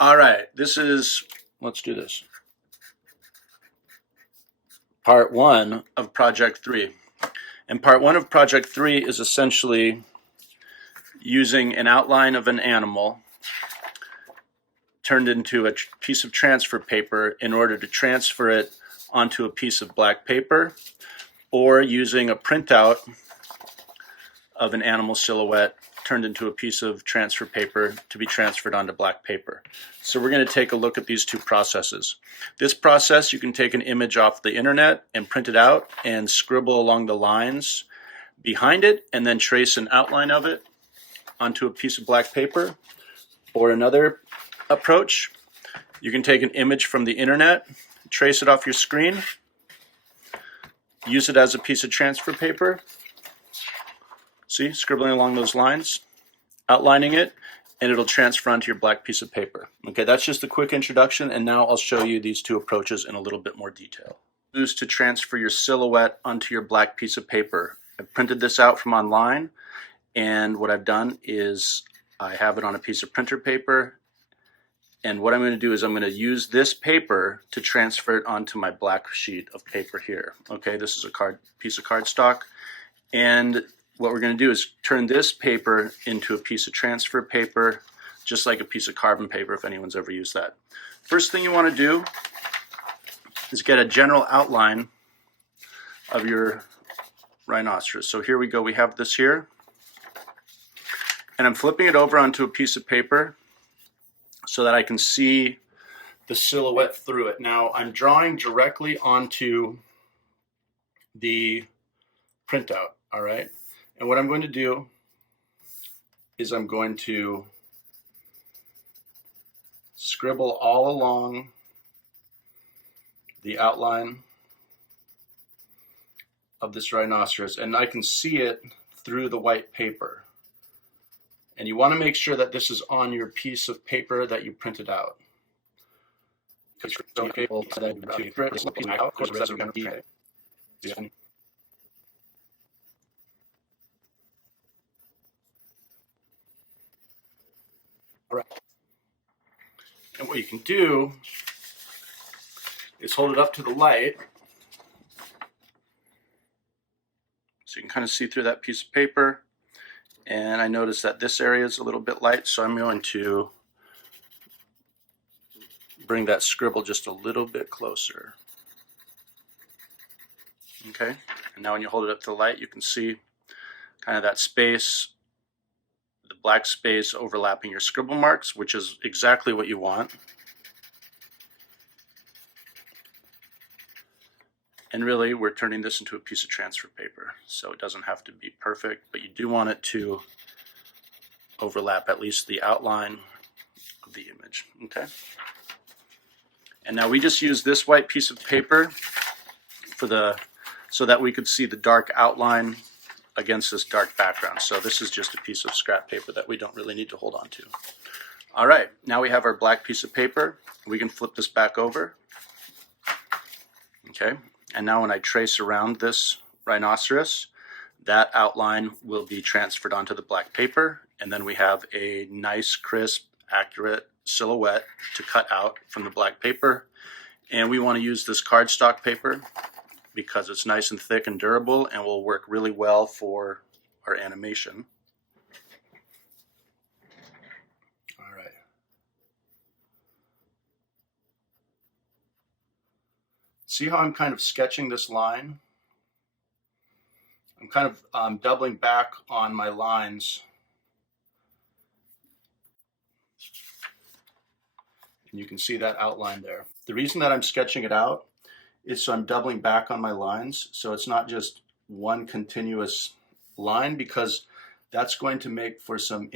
All right, let's do this. Part one of project 3. And part 1 of project 3 is essentially using an outline of an animal turned into a piece of transfer paper in order to transfer it onto a piece of black paper, or using a printout of an animal silhouette turned into a piece of transfer paper to be transferred onto black paper. So we're going to take a look at these two processes. This process, you can take an image off the internet and print it out and scribble along the lines behind it and then trace an outline of it onto a piece of black paper. Or another approach, you can take an image from the internet, trace it off your screen, use it as a piece of transfer paper. See, scribbling along those lines, outlining it, and it'll transfer onto your black piece of paper. Okay, that's just a quick introduction, and now I'll show you these two approaches in a little bit more detail. Use to transfer your silhouette onto your black piece of paper. I've printed this out from online, and what I've done is I have it on a piece of printer paper, and what I'm going to do is I'm going to use this paper to transfer it onto my black sheet of paper here. Okay, this is a piece of cardstock, and what we're going to do is turn this paper into a piece of transfer paper, just like a piece of carbon paper, if anyone's ever used that. First thing you want to do is get a general outline of your rhinoceros. So here we go, we have this here. And I'm flipping it over onto a piece of paper so that I can see the silhouette through it. Now I'm drawing directly onto the printout, all right? And what I'm going to do is I'm going to scribble all along the outline of this rhinoceros, and I can see it through the white paper. And you want to make sure that this is on your piece of paper that you printed out. Because you're able to and what you can do is hold it up to the light so you can kind of see through that piece of paper. And I notice that this area is a little bit light, so I'm going to bring that scribble just a little bit closer. Okay, and now when you hold it up to the light, you can see kind of that space, the black space overlapping your scribble marks, which is exactly what you want. And really, we're turning this into a piece of transfer paper, so it doesn't have to be perfect, but you do want it to overlap at least the outline of the image, okay? And now we just use this white piece of paper so that we could see the dark outline against this dark background. So this is just a piece of scrap paper that we don't really need to hold on to. All right, now we have our black piece of paper. We can flip this back over, okay? And now when I trace around this rhinoceros, that outline will be transferred onto the black paper, and then we have a nice, crisp, accurate silhouette to cut out from the black paper. And we want to use this cardstock paper because it's nice and thick and durable and will work really well for our animation. All right. See how I'm kind of sketching this line? I'm kind of doubling back on my lines. And you can see that outline there. The reason that I'm sketching it out is so I'm doubling back on my lines, so it's not just one continuous line, because that's going to make for some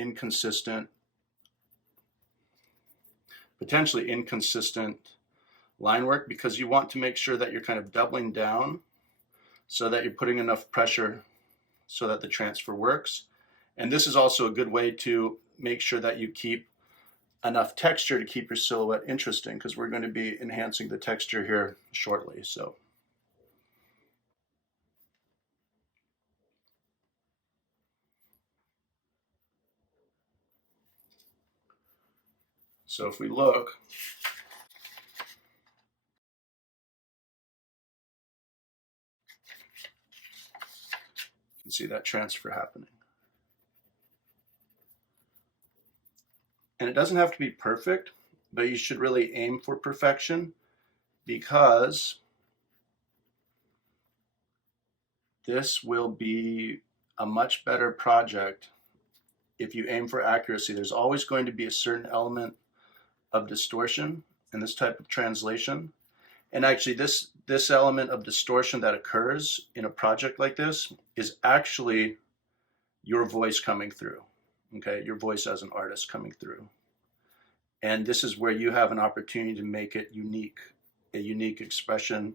potentially inconsistent line work, because you want to make sure that you're kind of doubling down so that you're putting enough pressure so that the transfer works. And this is also a good way to make sure that you keep enough texture to keep your silhouette interesting, because we're going to be enhancing the texture here shortly. So if we look, you can see that transfer happening. And it doesn't have to be perfect, but you should really aim for perfection, because this will be a much better project if you aim for accuracy. There's always going to be a certain element of distortion in this type of translation. And actually this element of distortion that occurs in a project like this is actually your voice coming through, okay? Your voice as an artist coming through. And this is where you have an opportunity to make it unique, a unique expression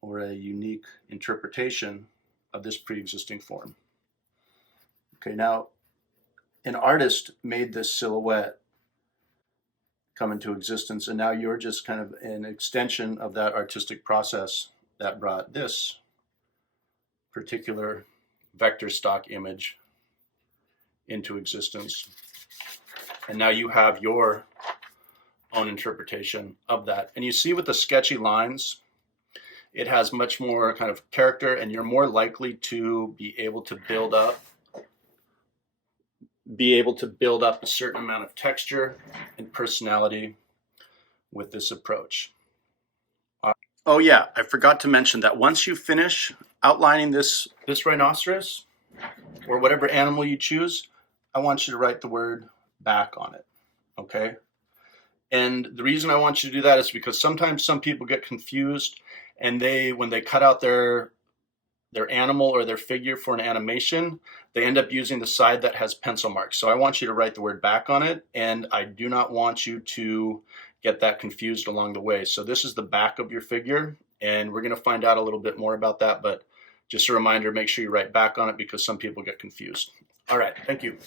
or a unique interpretation of this pre-existing form. Okay, now an artist made this silhouette come into existence, and now you're just kind of an extension of that artistic process that brought this particular vector stock image into existence. And now you have your own interpretation of that. And you see with the sketchy lines, it has much more kind of character, and you're more likely to be able to build up a certain amount of texture and personality with this approach. Oh yeah, I forgot to mention that once you finish outlining this rhinoceros, or whatever animal you choose, I want you to write the word back on it, okay? And the reason I want you to do that is because sometimes some people get confused, and when they cut out their animal or their figure for an animation, they end up using the side that has pencil marks. So I want you to write the word back on it, and I do not want you to get that confused along the way. So this is the back of your figure, and we're going to find out a little bit more about that, but just a reminder, make sure you write back on it because some people get confused. All right, thank you.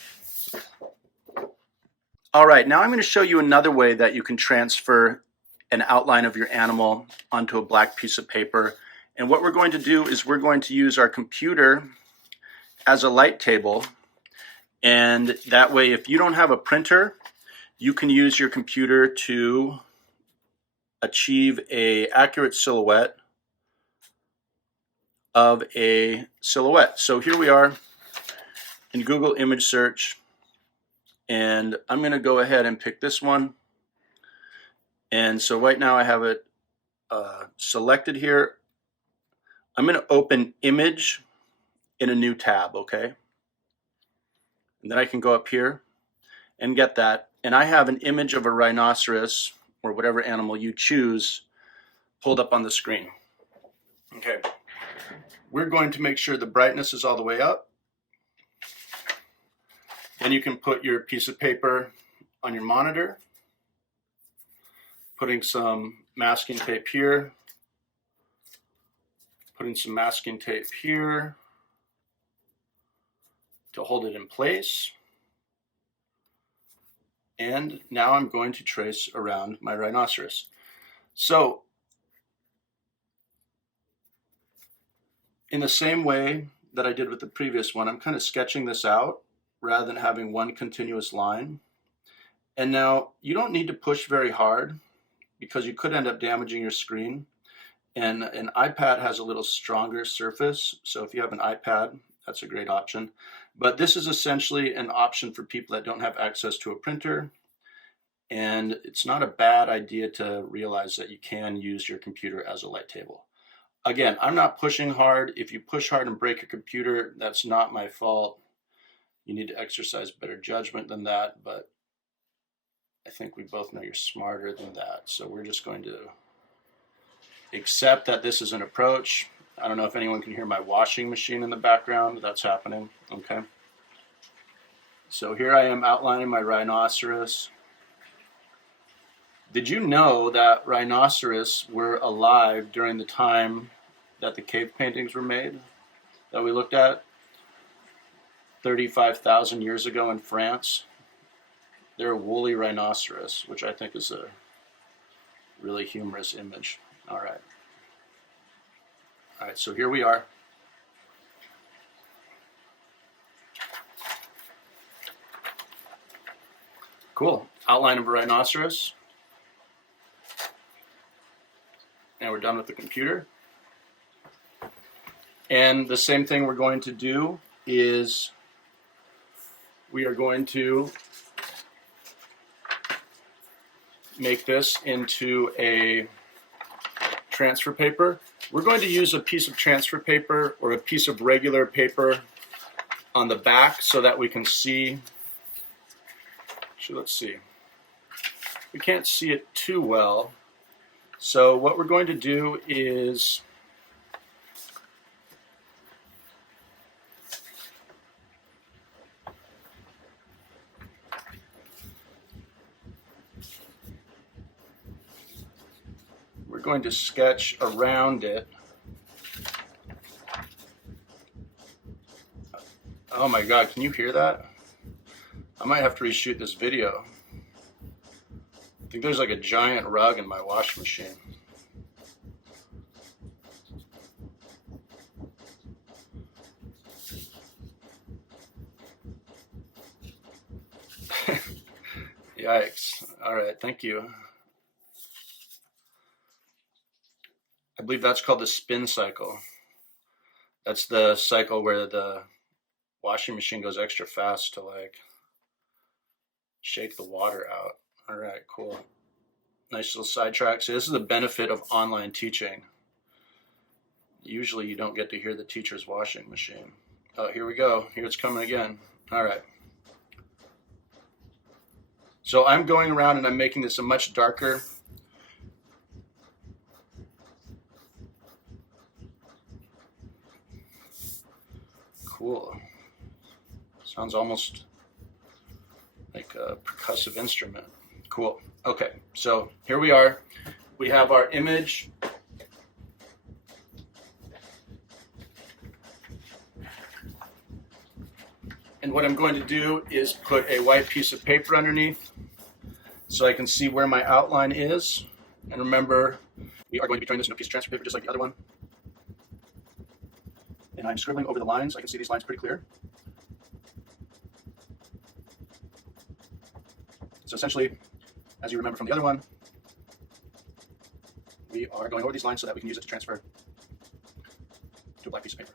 All right, now I'm going to show you another way that you can transfer an outline of your animal onto a black piece of paper. And what we're going to do is we're going to use our computer as a light table. And that way, if you don't have a printer, you can use your computer to achieve an accurate silhouette of a silhouette. So here we are in Google image search, and I'm going to go ahead and pick this one. And so right now I have it selected here. I'm going to open image in a new tab, okay? And then I can go up here and get that. And I have an image of a rhinoceros, or whatever animal you choose, pulled up on the screen. Okay. We're going to make sure the brightness is all the way up. Then you can put your piece of paper on your monitor, putting some masking tape here, putting some masking tape here to hold it in place. And now I'm going to trace around my rhinoceros. So in the same way that I did with the previous one, I'm kind of sketching this out rather than having one continuous line. And now you don't need to push very hard because you could end up damaging your screen. And an iPad has a little stronger surface, so if you have an iPad, that's a great option. But this is essentially an option for people that don't have access to a printer, and it's not a bad idea to realize that you can use your computer as a light table. Again, I'm not pushing hard. If you push hard and break your computer, that's not my fault. You need to exercise better judgment than that, but I think we both know you're smarter than that. So we're just going to accept that this is an approach. I don't know if anyone can hear my washing machine in the background. That's happening, okay? So here I am outlining my rhinoceros. Did you know that rhinoceros were alive during the time that the cave paintings were made that we looked at? 35,000 years ago in France. They're a woolly rhinoceros, which I think is a really humorous image. All right. All right, so here we are. Cool. outline of a rhinoceros. And we're done with the computer. And the same thing we're going to do is we are going to make this into a transfer paper. We're going to use a piece of transfer paper or a piece of regular paper on the back so that we can see. So let's see. We can't see it too well. So what we're going to do is we're going to sketch around it. Oh my God, can you hear that? I might have to reshoot this video. I think there's like a giant rug in my washing machine. Yikes. All right, thank you. I believe that's called the spin cycle. That's the cycle where the washing machine goes extra fast to like shake the water out. All right, cool. Nice little sidetrack. So this is the benefit of online teaching. Usually you don't get to hear the teacher's washing machine. Oh, here we go. Here it's coming again. All right. So I'm going around and I'm making this a much darker. Cool. Sounds almost like a percussive instrument. Cool. Okay, so here we are. We have our image. And what I'm going to do is put a white piece of paper underneath so I can see where my outline is. And remember, we are going to be turning this into a piece of transfer paper just like the other one. And I'm scribbling over the lines. I can see these lines pretty clear. So essentially, as you remember from the other one, we are going over these lines so that we can use it to transfer to a black piece of paper.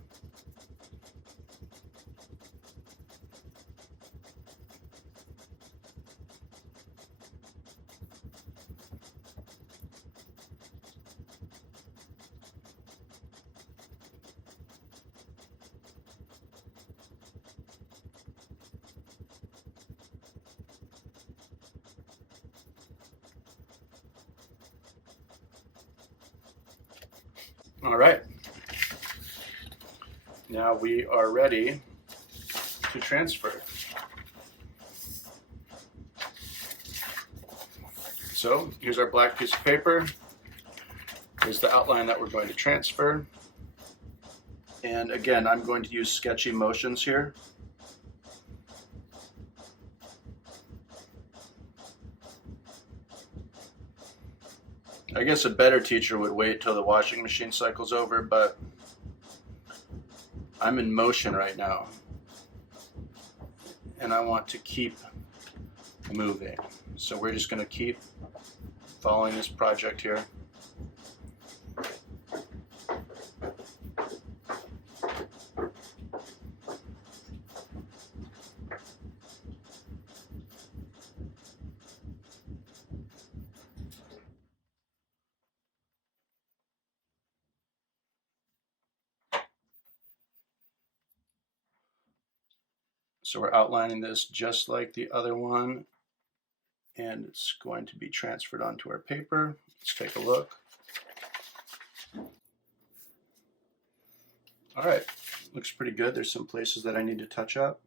All right. Now we are ready to transfer. So here's our black piece of paper. Here's the outline that we're going to transfer. And again, I'm going to use sketchy motions here. I guess a better teacher would wait till the washing machine cycle's over, but I'm in motion right now. And I want to keep moving. So we're just going to keep following this project here. So we're outlining this just like the other one, and it's going to be transferred onto our paper. Let's take a look. All right, looks pretty good. There's some places that I need to touch up.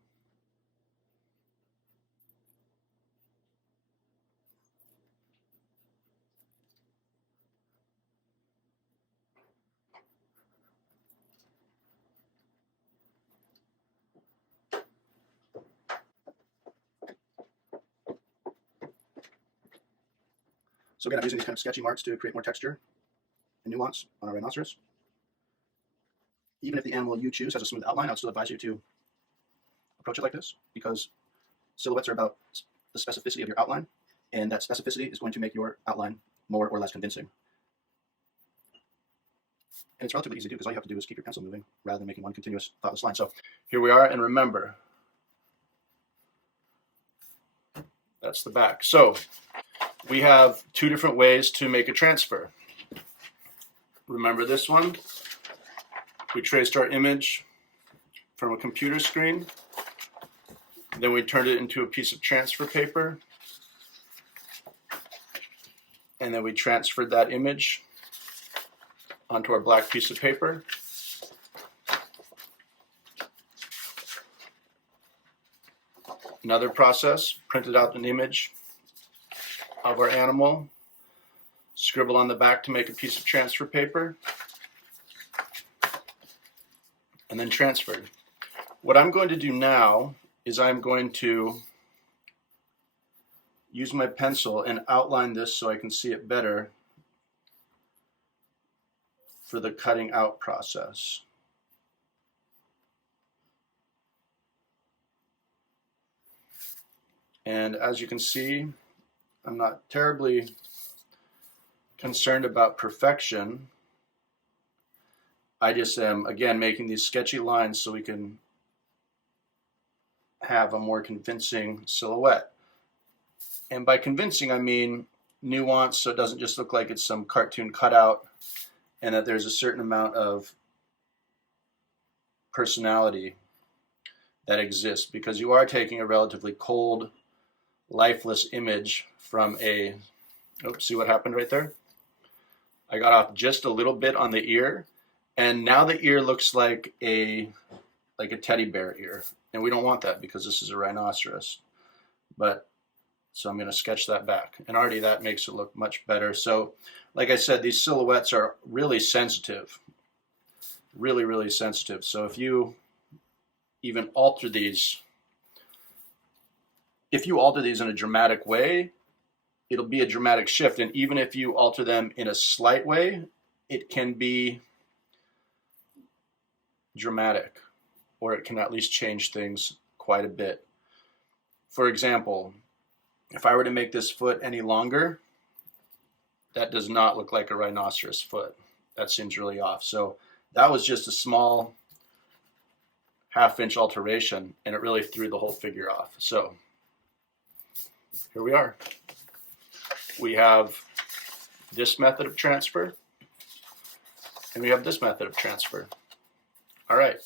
So again, I'm using these kind of sketchy marks to create more texture and nuance on our rhinoceros. Even if the animal you choose has a smooth outline, I would still advise you to approach it like this, because silhouettes are about the specificity of your outline. and that specificity is going to make your outline more or less convincing. And it's relatively easy to do because all you have to do is keep your pencil moving rather than making one continuous thoughtless line. So here we are, and remember, that's the back. So we have two different ways to make a transfer. Remember this one? We traced our image from a computer screen. Then we turned it into a piece of transfer paper. And then we transferred that image onto our black piece of paper. Another process, printed out an image of our animal, scribble on the back to make a piece of transfer paper, and then transferred. What I'm going to do now is I'm going to use my pencil and outline this so I can see it better for the cutting out process. And as you can see, I'm not terribly concerned about perfection. I just am, again, making these sketchy lines so we can have a more convincing silhouette. And by convincing, I mean nuance, so it doesn't just look like it's some cartoon cutout, and that there's a certain amount of personality that exists, because you are taking a relatively cold, lifeless image from a, oops, see what happened right there? I got off just a little bit on the ear, and now the ear looks like a teddy bear ear, and we don't want that because this is a rhinoceros. But so I'm going to sketch that back, and already that makes it look much better. So like I said, these silhouettes are really sensitive, really, really sensitive. So if you even alter these, if you alter these in a dramatic way, it'll be a dramatic shift. And even if you alter them in a slight way, it can be dramatic, or it can at least change things quite a bit. For example, if I were to make this foot any longer, that does not look like a rhinoceros foot. That seems really off. So that was just a small half-inch alteration, and it really threw the whole figure off. So here we are. We have this method of transfer, and we have this method of transfer. All right,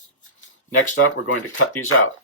next up, we're going to cut these out.